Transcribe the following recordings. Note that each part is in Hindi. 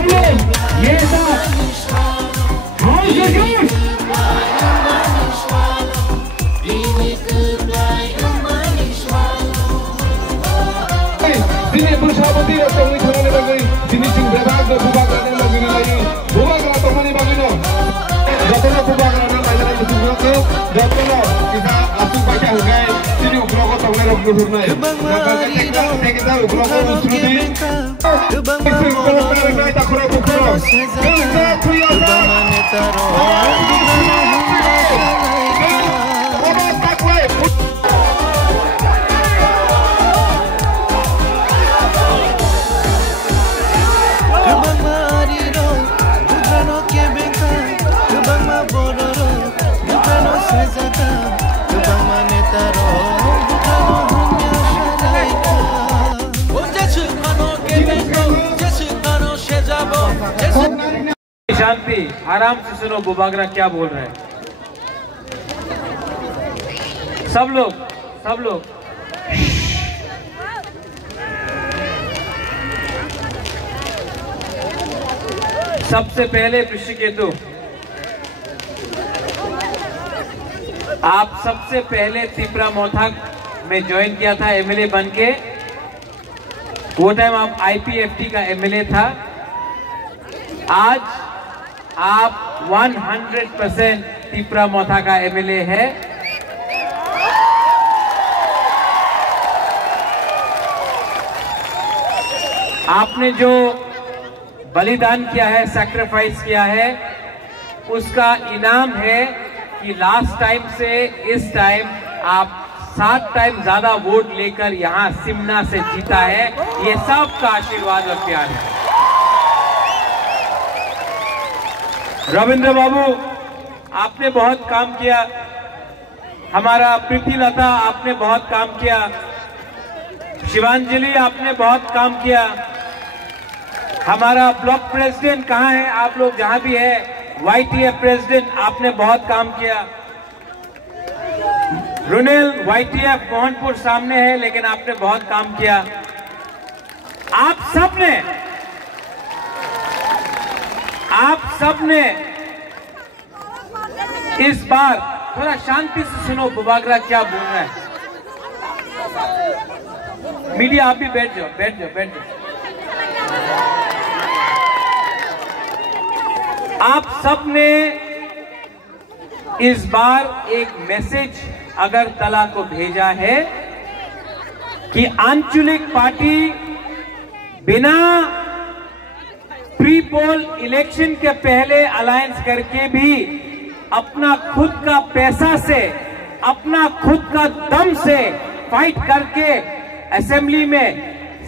सब लोग ये Sini bersabati atau mengikuti lagi sini sing berbag bubagan lagi lagi bubagan atau mana bagino jatuhnya bubagan lagi lagi semua ke jatuhnya kita asuh baca hugai sini ukrogo tawar ukrogo naik kita ukrogo usrudi kita ukrogo naik tak ukrogo kita priasa शांति, आराम से सुनो बुबागरा क्या बोल रहे हैं। सब लोग सबसे पहले ऋषिकेतु, आप सबसे पहले तिपरा मोथाक में ज्वाइन किया था एमएलए बनके। वो टाइम आप आईपीएफटी का एमएलए था। आज आप 100% तिपरा मोथा का एमएलए है। आपने जो बलिदान किया है, सैक्रिफाइस किया है, उसका इनाम है कि लास्ट टाइम से इस टाइम आप 7 टाइम ज्यादा वोट लेकर यहां सिमना से जीता है। ये सबका आशीर्वाद और प्यार है। रविंद्र बाबू, आपने बहुत काम किया। हमारा प्रीति लता, आपने बहुत काम किया। शिवांजलि, आपने बहुत काम किया। हमारा ब्लॉक प्रेसिडेंट कहाँ है? आप लोग जहां भी है, वाईटीएफ प्रेसिडेंट, आपने बहुत काम किया। रुनेल वाईटीएफ मोहनपुर सामने है, लेकिन आपने बहुत काम किया। आप सबने इस बार थोड़ा शांति से सुनो बुबागरा क्या बोल रहा है। मीडिया आप भी बैठ जाओ। आप सबने इस बार एक मैसेज अगरतला को भेजा है कि आंचलिक पार्टी बिना प्री पोल इलेक्शन के पहले अलायंस करके भी अपना खुद का पैसा से, अपना खुद का दम से फाइट करके असेंबली में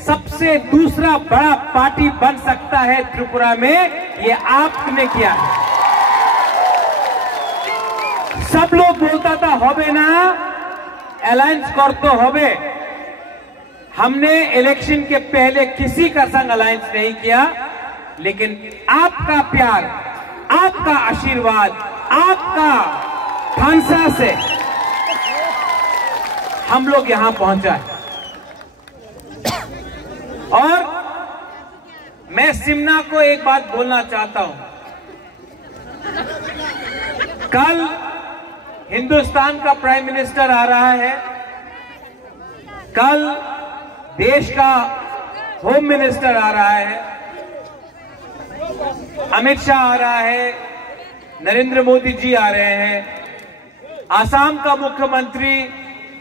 सबसे दूसरा बड़ा पार्टी बन सकता है त्रिपुरा में। ये आपने किया है। सब लोग बोलता था होबे ना, अलायंस कर तो होबे। हमने इलेक्शन के पहले किसी का संग अलायंस नहीं किया, लेकिन आपका प्यार, आपका आशीर्वाद, आपका खांसा से हम लोग यहां पहुंचा है। और मैं सिमना को एक बात बोलना चाहता हूं। कल हिंदुस्तान का प्राइम मिनिस्टर आ रहा है, कल देश का होम मिनिस्टर आ रहा है, अमित शाह आ रहा है, नरेंद्र मोदी जी आ रहे हैं, आसाम का मुख्यमंत्री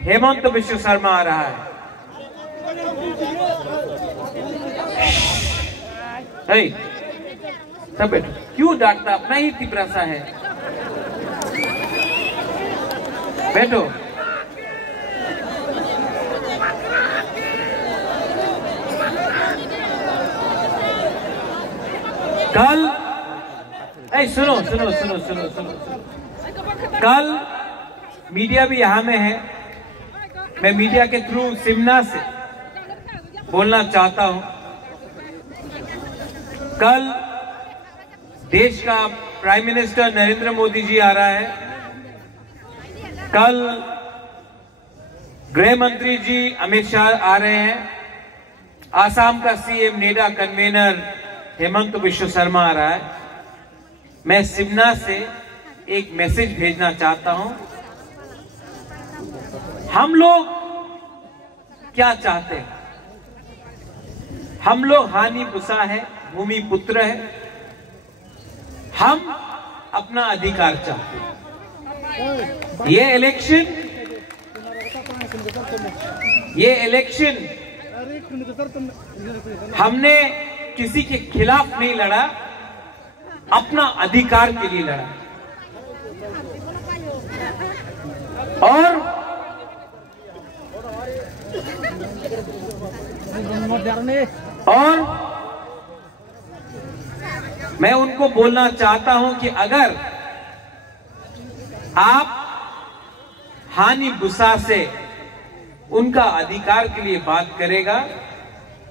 हेमंत बिश्व शर्मा आ रहा है। सब बैठो, क्यों डांटता? अपना ही तिपरासा है। बैठो। कल सुनो। कल मीडिया भी यहां में है। मैं मीडिया के थ्रू सिमना से बोलना चाहता हूं। कल देश का प्राइम मिनिस्टर नरेंद्र मोदी जी आ रहा है। कल गृह मंत्री जी अमित शाह आ रहे हैं। आसाम का सीएम नेडा कन्वेनर हेमंत विश्व शर्मा आ रहा है, मैं सिमना से एक मैसेज भेजना चाहता हूं। हम लोग क्या चाहते हैं? हम लोग हानि बुसा है, भूमि पुत्र है, हम अपना अधिकार चाहते हैं। ये इलेक्शन हमने किसी के खिलाफ नहीं लड़ा, अपना अधिकार के लिए लड़ा। और मैं उनको बोलना चाहता हूं कि अगर आप हानि बुसा से उनका अधिकार के लिए बात करेगा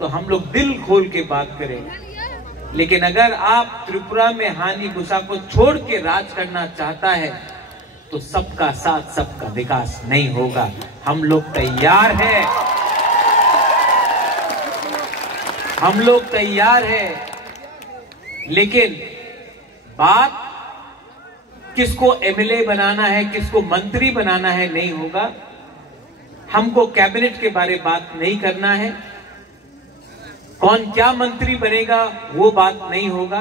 तो हम लोग दिल खोल के बात करेंगे, लेकिन अगर आप त्रिपुरा में हानि बुसा को छोड़ के राज करना चाहता है तो सबका साथ सबका विकास नहीं होगा। हम लोग तैयार हैं, हम लोग तैयार हैं, लेकिन बात किसको एमएलए बनाना है, किसको मंत्री बनाना है नहीं होगा। हमको कैबिनेट के बारे में बात नहीं करना है, कौन क्या मंत्री बनेगा वो बात नहीं होगा।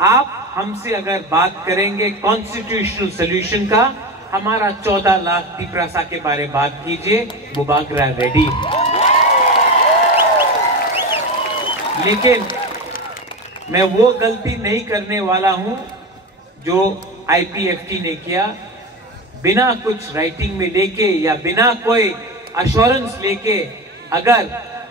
आप हमसे अगर बात करेंगे कॉन्स्टिट्यूशनल सोल्यूशन का, हमारा 14 लाख तिपरासा के बारे में बात कीजिए, बुबागरा रेडी। लेकिन मैं वो गलती नहीं करने वाला हूं जो आईपीएफटी ने किया, बिना कुछ राइटिंग में लेके या बिना कोई अश्योरेंस लेके अगर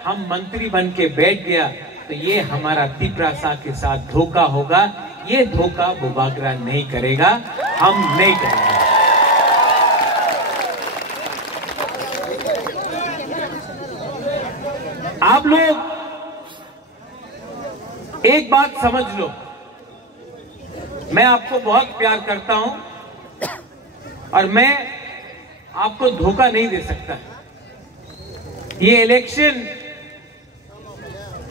हम मंत्री बन के बैठ गया तो ये हमारा तिपरासा के साथ धोखा होगा। ये धोखा बुबागरा नहीं करेगा, हम नहीं करेंगे। आप लोग एक बात समझ लो, मैं आपको बहुत प्यार करता हूं और मैं आपको धोखा नहीं दे सकता। ये इलेक्शन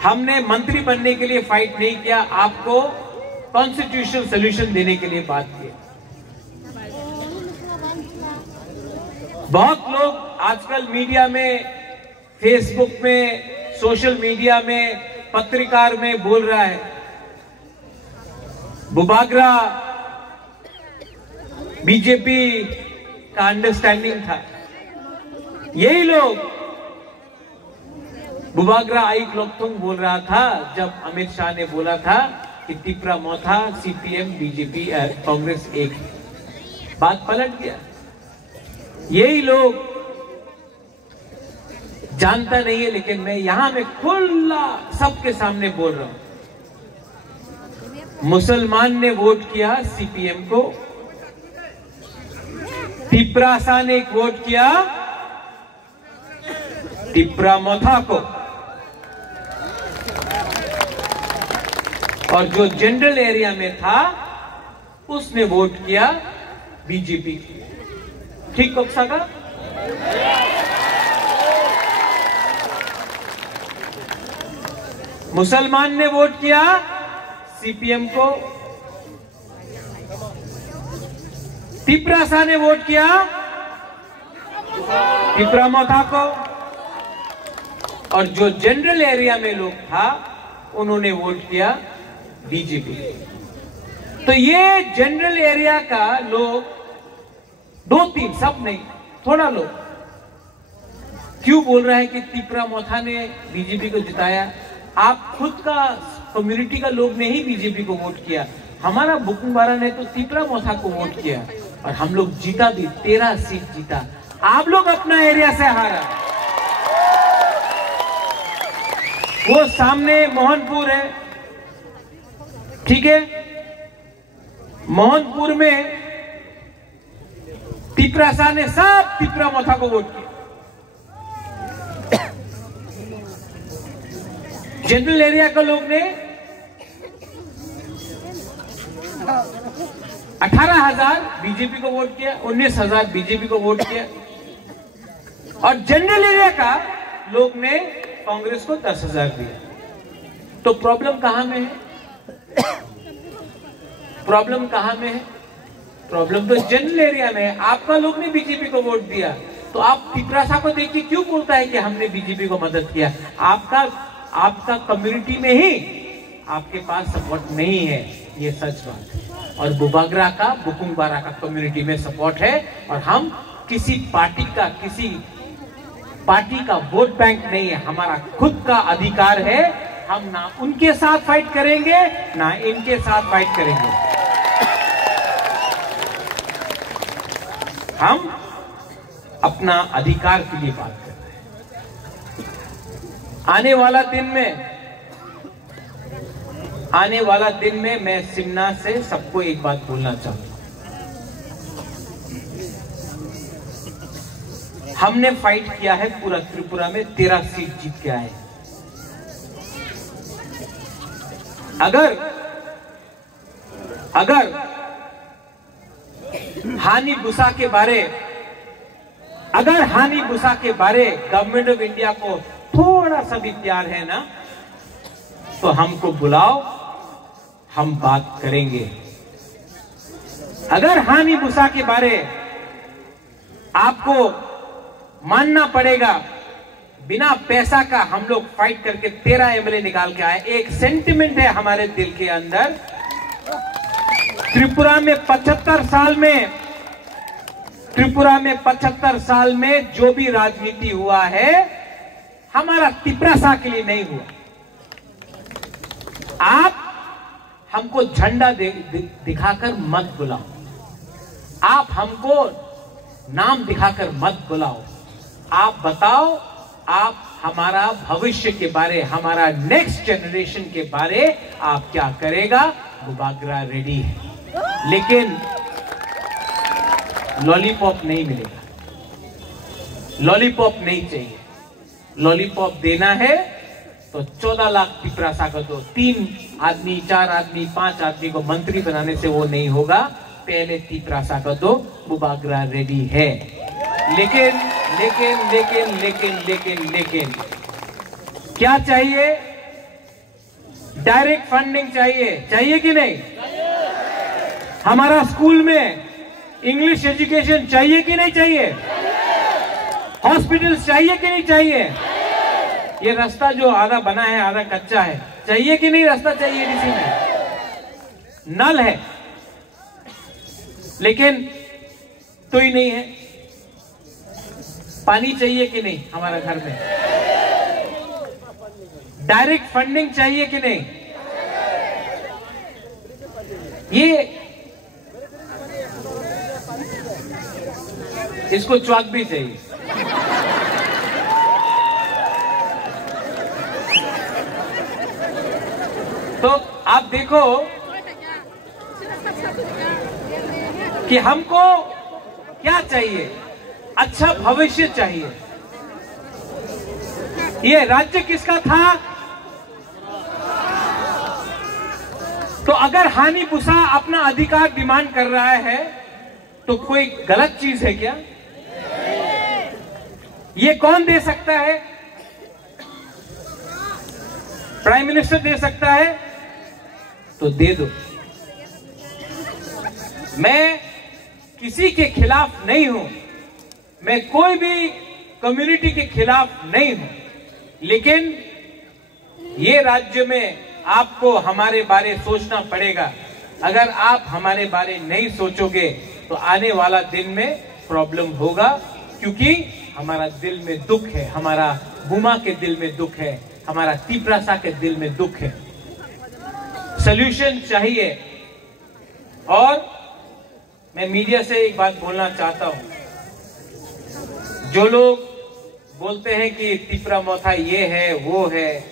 हमने मंत्री बनने के लिए फाइट नहीं किया, आपको कॉन्स्टिट्यूशनल सोल्यूशन देने के लिए बात की। बहुत लोग आजकल मीडिया में, फेसबुक में, सोशल मीडिया में, पत्रकार में बोल रहा है बुबागरा बीजेपी का अंडरस्टैंडिंग था। यही लोग बुबागरा आई क्लोकथुंग बोल रहा था जब अमित शाह ने बोला था कि तिपरा मोथा सीपीएम बीजेपी कांग्रेस एक। बात पलट गया। यही लोग जानता नहीं है, लेकिन मैं यहां में खुला सबके सामने बोल रहा हूं। मुसलमान ने वोट किया सीपीएम को, तिपरासा ने वोट किया तिपरा मोथा को, और जो जनरल एरिया में था उसने वोट किया बीजेपी की। ठीक कक्षा का? मुसलमान ने वोट किया सीपीएम को, तिपरासा ने वोट किया तिपरा मोथा को, और जो जनरल एरिया में लोग था उन्होंने वोट किया बीजेपी। तो ये जनरल एरिया का लोग, 2-3 सब नहीं, थोड़ा लोग क्यों बोल रहा है कि तिपरा मोथा ने बीजेपी को जिताया? आप खुद का कम्युनिटी का लोग ने ही बीजेपी को वोट किया। हमारा बुकुंबारा ने तो तिपरा मोथा को वोट किया और हम लोग जीता भी, 13 सीट जीता। आप लोग अपना एरिया से हारा। वो सामने मोहनपुर है, ठीक है, मोहनपुर में तिपरासा ने सब तिपरा मोथा को वोट किया। जनरल एरिया का लोग ने 18,000 बीजेपी को वोट किया, 19,000 बीजेपी को वोट किया, और जनरल एरिया का लोग ने कांग्रेस को 10,000 दिया। तो प्रॉब्लम कहां में है? प्रॉब्लम कहां में है? प्रॉब्लम तो जनरल एरिया में है। आपका लोग ने बीजेपी को वोट दिया, तो आप तिपरासा को देख के क्यों बोलता है कि हमने बीजेपी को मदद किया? आपका कम्युनिटी में ही आपके पास सपोर्ट नहीं है, ये सच बात है। और बुबागरा का, बुकुंग बारा का कम्युनिटी में सपोर्ट है। और हम किसी पार्टी का वोट बैंक नहीं है, हमारा खुद का अधिकार है। हम ना उनके साथ फाइट करेंगे ना इनके साथ फाइट करेंगे। हम अपना अधिकार के लिए बात कर रहे हैं। आने वाला दिन में मैं सिमना से सबको एक बात बोलना चाहूंगा। हमने फाइट किया है पूरा त्रिपुरा में, 13 सीट जीत के आए। अगर हानि बुसा के बारे गवर्नमेंट ऑफ इंडिया को थोड़ा सा भी प्यार है ना, तो हमको बुलाओ, हम बात करेंगे। अगर हानि बुसा के बारे आपको मानना पड़ेगा, बिना पैसा का हम लोग फाइट करके 13 एमएलए निकाल के आए। एक सेंटिमेंट है हमारे दिल के अंदर। त्रिपुरा में 75 साल में जो भी राजनीति हुआ है, हमारा तिपरासा के लिए नहीं हुआ। आप हमको झंडा दिखाकर मत बुलाओ, आप हमको नाम दिखाकर मत बुलाओ। आप बताओ, आप हमारा भविष्य के बारे, हमारा नेक्स्ट जनरेशन के बारे आप क्या करेगा। बुबागरा रेडी है, लेकिन लॉलीपॉप नहीं मिलेगा, लॉलीपॉप नहीं चाहिए। लॉलीपॉप देना है तो 14 लाख तिपरासा को दो। 3 आदमी, 4 आदमी, 5 आदमी को मंत्री बनाने से वो नहीं होगा। पहले तिपरासा को दो। बुबागरा रेडी है, लेकिन क्या चाहिए? डायरेक्ट फंडिंग चाहिए कि नहीं? हमारा स्कूल में इंग्लिश एजुकेशन चाहिए कि नहीं चाहिए? हॉस्पिटल्स चाहिए कि नहीं चाहिए? ये रास्ता जो आधा बना है आधा कच्चा है, चाहिए कि नहीं? रास्ता चाहिए डीसी में, नल है लेकिन तो ही नहीं है। पानी चाहिए कि नहीं हमारा घर में? डायरेक्ट फंडिंग चाहिए कि नहीं? ये इसको च्वाक भी चाहिए। तो आप देखो कि हमको क्या चाहिए? अच्छा भविष्य चाहिए। ये राज्य किसका था? तो अगर हानि बुसा अपना अधिकार डिमांड कर रहा है तो कोई गलत चीज है क्या? ये कौन दे सकता है? प्राइम मिनिस्टर दे सकता है तो दे दो। मैं किसी के खिलाफ नहीं हूं, मैं कोई भी कम्युनिटी के खिलाफ नहीं हूं, लेकिन ये राज्य में आपको हमारे बारे सोचना पड़ेगा। अगर आप हमारे बारे नहीं सोचोगे तो आने वाला दिन में प्रॉब्लम होगा, क्योंकि हमारा दिल में दुख है, हमारा बुमा के दिल में दुख है, हमारा तिपरासा के दिल में दुख है। सॉल्यूशन चाहिए। और मैं मीडिया से एक बात बोलना चाहता हूं, जो लोग बोलते हैं कि तिपरा मोथा ये है वो है,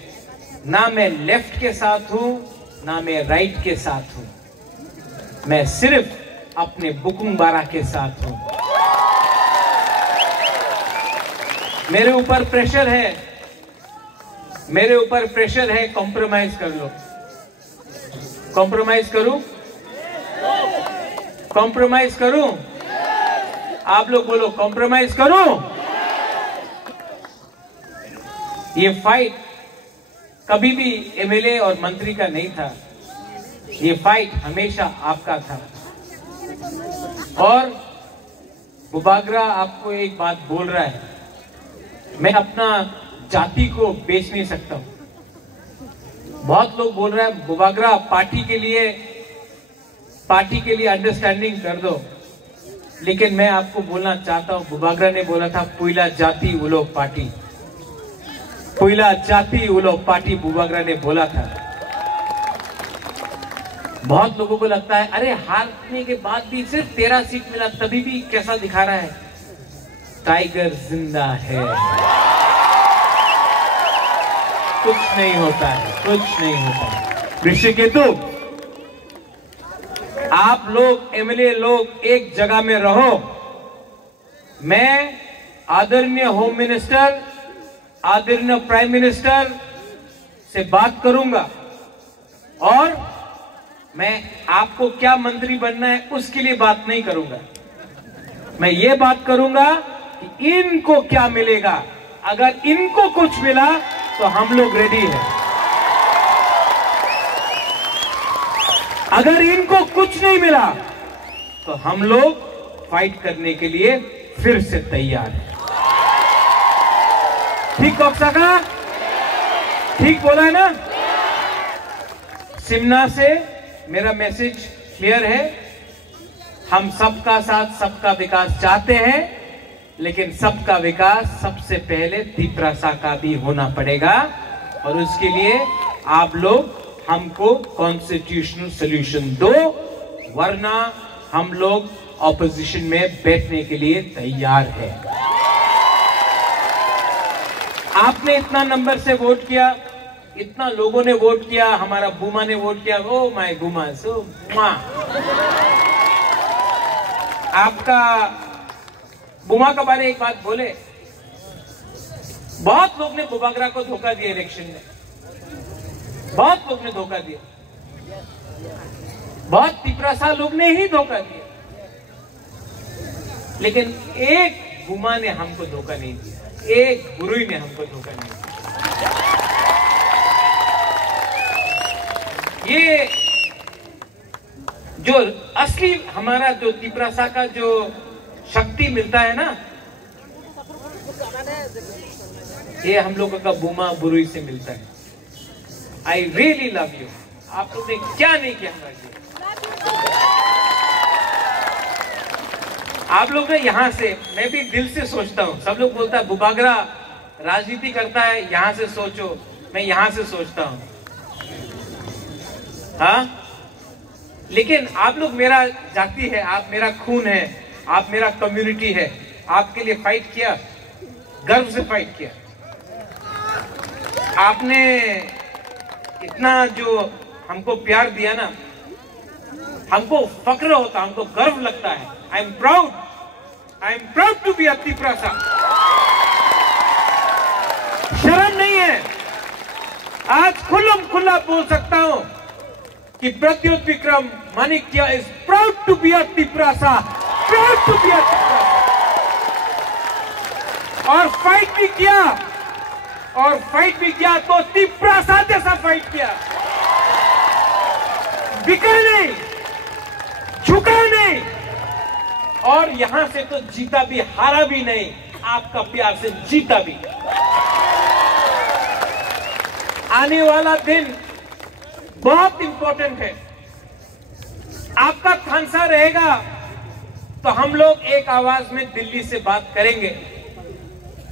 ना मैं लेफ्ट के साथ हूं ना मैं राइट के साथ हूं, मैं सिर्फ अपने बुकुंग बारा के साथ हूं। मेरे ऊपर प्रेशर है, कॉम्प्रोमाइज कर लो। कॉम्प्रोमाइज करूं? आप लोग बोलो कॉम्प्रोमाइज करूं? ये फाइट कभी भी एमएलए और मंत्री का नहीं था, ये फाइट हमेशा आपका था। और बुबागरा आपको एक बात बोल रहा है, मैं अपना जाति को बेच नहीं सकता हूं। बहुत लोग बोल रहे हैं बुबागरा पार्टी के लिए अंडरस्टैंडिंग कर दो, लेकिन मैं आपको बोलना चाहता हूं, बुबागरा ने बोला था पुइला जाति उलो पार्टी, पुइला जाति उलो पार्टी बुबागरा ने बोला था। बहुत लोगों को लगता है अरे हारने के बाद भी सिर्फ 13 सीट मिला, तभी भी कैसा दिखा रहा है। टाइगर जिंदा है, कुछ नहीं होता है, कुछ नहीं होता है। ऋषिकेतु, आप लोग एमएलए लोग एक जगह में रहो। मैं आदरणीय होम मिनिस्टर, आदरणीय प्राइम मिनिस्टर से बात करूंगा और मैं आपको क्या मंत्री बनना है उसके लिए बात नहीं करूंगा। मैं ये बात करूंगा कि इनको क्या मिलेगा। अगर इनको कुछ मिला तो हम लोग रेडी हैं। अगर इनको कुछ नहीं मिला तो हम लोग फाइट करने के लिए फिर से तैयार हैं। ठीक कॉक्सा का ठीक बोला है ना? सिमना से मेरा मैसेज क्लियर है, हम सबका साथ सबका विकास चाहते हैं, लेकिन सबका विकास सबसे पहले तिपरासा का भी होना पड़ेगा और उसके लिए आप लोग हमको कॉन्स्टिट्यूशनल सॉल्यूशन दो, वरना हम लोग ऑपोजिशन में बैठने के लिए तैयार है। आपने इतना नंबर से वोट किया, इतना लोगों ने वोट किया, हमारा बुमा ने वोट किया, ओ माय बुमा, सो मां आपका बुमा के बारे एक बात बोले, बहुत लोग ने बुबागरा को धोखा दिया इलेक्शन में, बहुत लोग ने धोखा दिया, बहुत तिपरासा लोग ने ही धोखा दिया, लेकिन एक बुमा ने हमको धोखा नहीं दिया, एक गुरुई ने हमको धोखा नहीं दिया। ये जो असली हमारा जो तिपरासा का जो शक्ति मिलता है ना, ये हम लोगों का बुमा बुरुई से मिलता है। I really love you. आप लोग ने क्या नहीं किया हमारे लिए। आप लोग ने यहाँ से, मैं भी दिल से सोचता हूँ, सब लोग बोलता है बुबागरा राजनीति करता है, यहाँ से सोचो, मैं यहाँ से सोचता हूँ, हाँ, लेकिन आप लोग मेरा जाति है, आप मेरा खून है, आप मेरा कम्युनिटी है, आपके लिए फाइट किया, गर्व से फाइट किया। आपने इतना जो हमको प्यार दिया ना, हमको फक्र होता, हमको गर्व लगता है। I am proud to be a Tiprasa. शर्म नहीं है, आज खुल्ला बोल सकता हूं कि Pradyot Vikram Manikya is proud to be a Tiprasa, proud to be a Tiprasa. और फाइट भी किया तो तिपरासा जैसा फाइट किया, बिका नहीं, झुका नहीं, और यहां से तो जीता भी, हारा भी नहीं, आपका प्यार से जीता भी। आने वाला दिन बहुत इंपॉर्टेंट है। आपका थानसा रहेगा तो हम लोग एक आवाज में दिल्ली से बात करेंगे,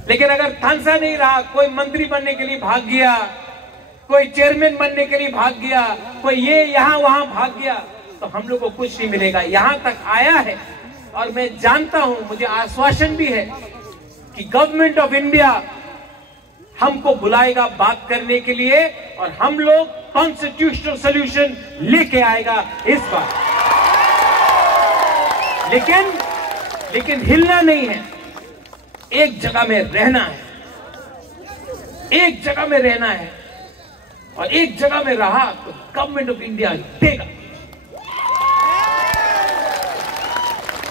लेकिन अगर थानसा नहीं रहा, कोई मंत्री बनने के लिए भाग गया, कोई चेयरमैन बनने के लिए भाग गया, कोई ये यहां वहां भाग गया, तो हम लोग को कुछ नहीं मिलेगा। यहां तक आया है और मैं जानता हूं, मुझे आश्वासन भी है कि गवर्नमेंट ऑफ इंडिया हमको बुलाएगा बात करने के लिए और हम लोग कॉन्स्टिट्यूशनल सॉल्यूशन लेके आएगा इस बार। लेकिन हिलना नहीं है, एक जगह में रहना है, एक जगह में रहना है, और एक जगह में रहा तो गवर्नमेंट ऑफ इंडिया देगा।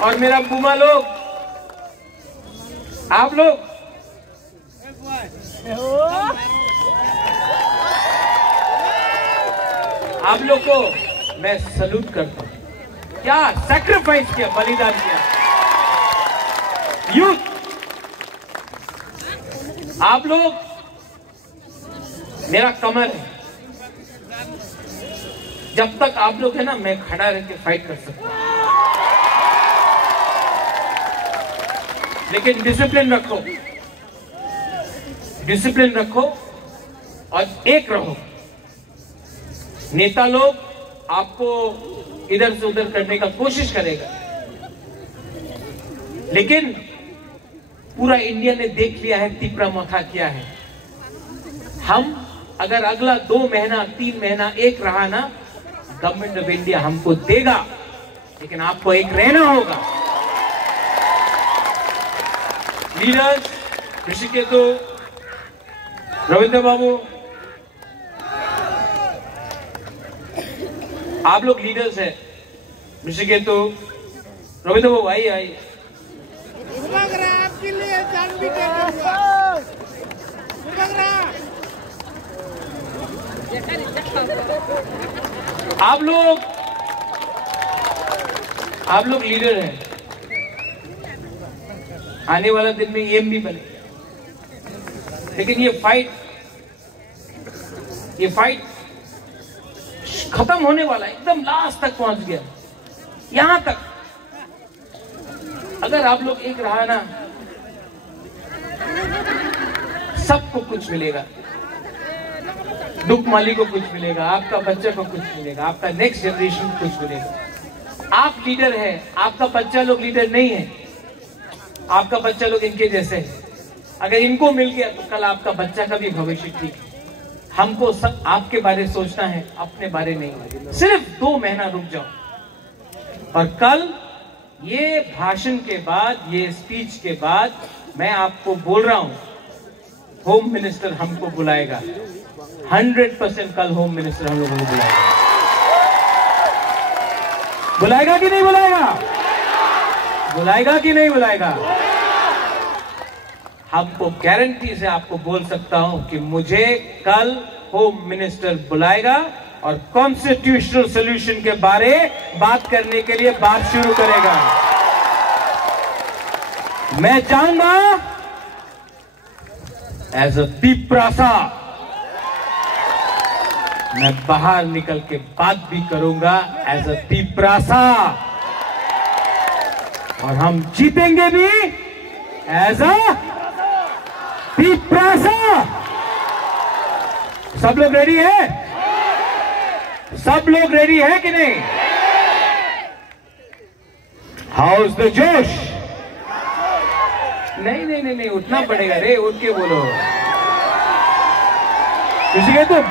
और मेरा बुमा लोग, आप लोग आप लोग को मैं सल्यूट करता हूं। क्या सैक्रिफाइस किया, बलिदान किया। यूथ, आप लोग मेरा कमर है। जब तक आप लोग है ना, मैं खड़ा रह के फाइट कर सकता हूं, लेकिन डिसिप्लिन रखो, डिसिप्लिन रखो और एक रहो। नेता लोग आपको इधर से उधर करने का कोशिश करेगा, लेकिन पूरा इंडिया ने देख लिया है तीपरा मथा क्या है। हम अगर अगला 2 महीना 3 महीना एक रहा ना, गवर्नमेंट ऑफ इंडिया हमको देगा, लेकिन आपको एक रहना होगा। लीडर्स, ऋषिकेतु, रविंद्र बाबू, आप लोग लीडर्स हैं। ऋषिकेतु, रविंद्र बाबू आइए आइए। आपके लिए जान भी आप लोग लीडर हैं। आने वाला दिन में एम भी बने, लेकिन ये फाइट खत्म होने वाला है, एकदम लास्ट तक पहुंच गया। यहां तक अगर आप लोग एक रहा ना, सबको कुछ मिलेगा। दुख माली को कुछ मिलेगा, आपका बच्चा को कुछ मिलेगा, आपका नेक्स्ट जनरेशन को कुछ मिलेगा। आप लीडर हैं, आपका बच्चा लोग लीडर नहीं है। आपका बच्चा लोग इनके जैसे है। अगर इनको मिल गया तो कल आपका बच्चा का भी भविष्य ठीक है। हमको सब आपके बारे सोचना है, अपने बारे नहीं। सिर्फ 2 महीना रुक जाओ और कल ये भाषण के बाद, ये स्पीच के बाद मैं आपको बोल रहा हूं, होम मिनिस्टर हमको बुलाएगा। 100% कल होम मिनिस्टर हम लोगों को बुलाएगा। बुलाएगा कि नहीं बुलाएगा? बुलाएगा कि नहीं बुलाएगा? आपको गारंटी से आपको बोल सकता हूं कि मुझे कल होम मिनिस्टर बुलाएगा और कॉन्स्टिट्यूशनल सॉल्यूशन के बारे बात करने के लिए बात शुरू करेगा। मैं चाहूंगा एज अ तीपरासा मैं बाहर निकल के बात भी करूंगा एज अ तीपरासा, और हम जीतेंगे भी एज अ तीपरासा। सब लोग रेडी है? सब लोग रेडी है कि नहीं? हाउस द जोश? नहीं, उठना पड़ेगा रे, उठ के बोलो। किसी के तुम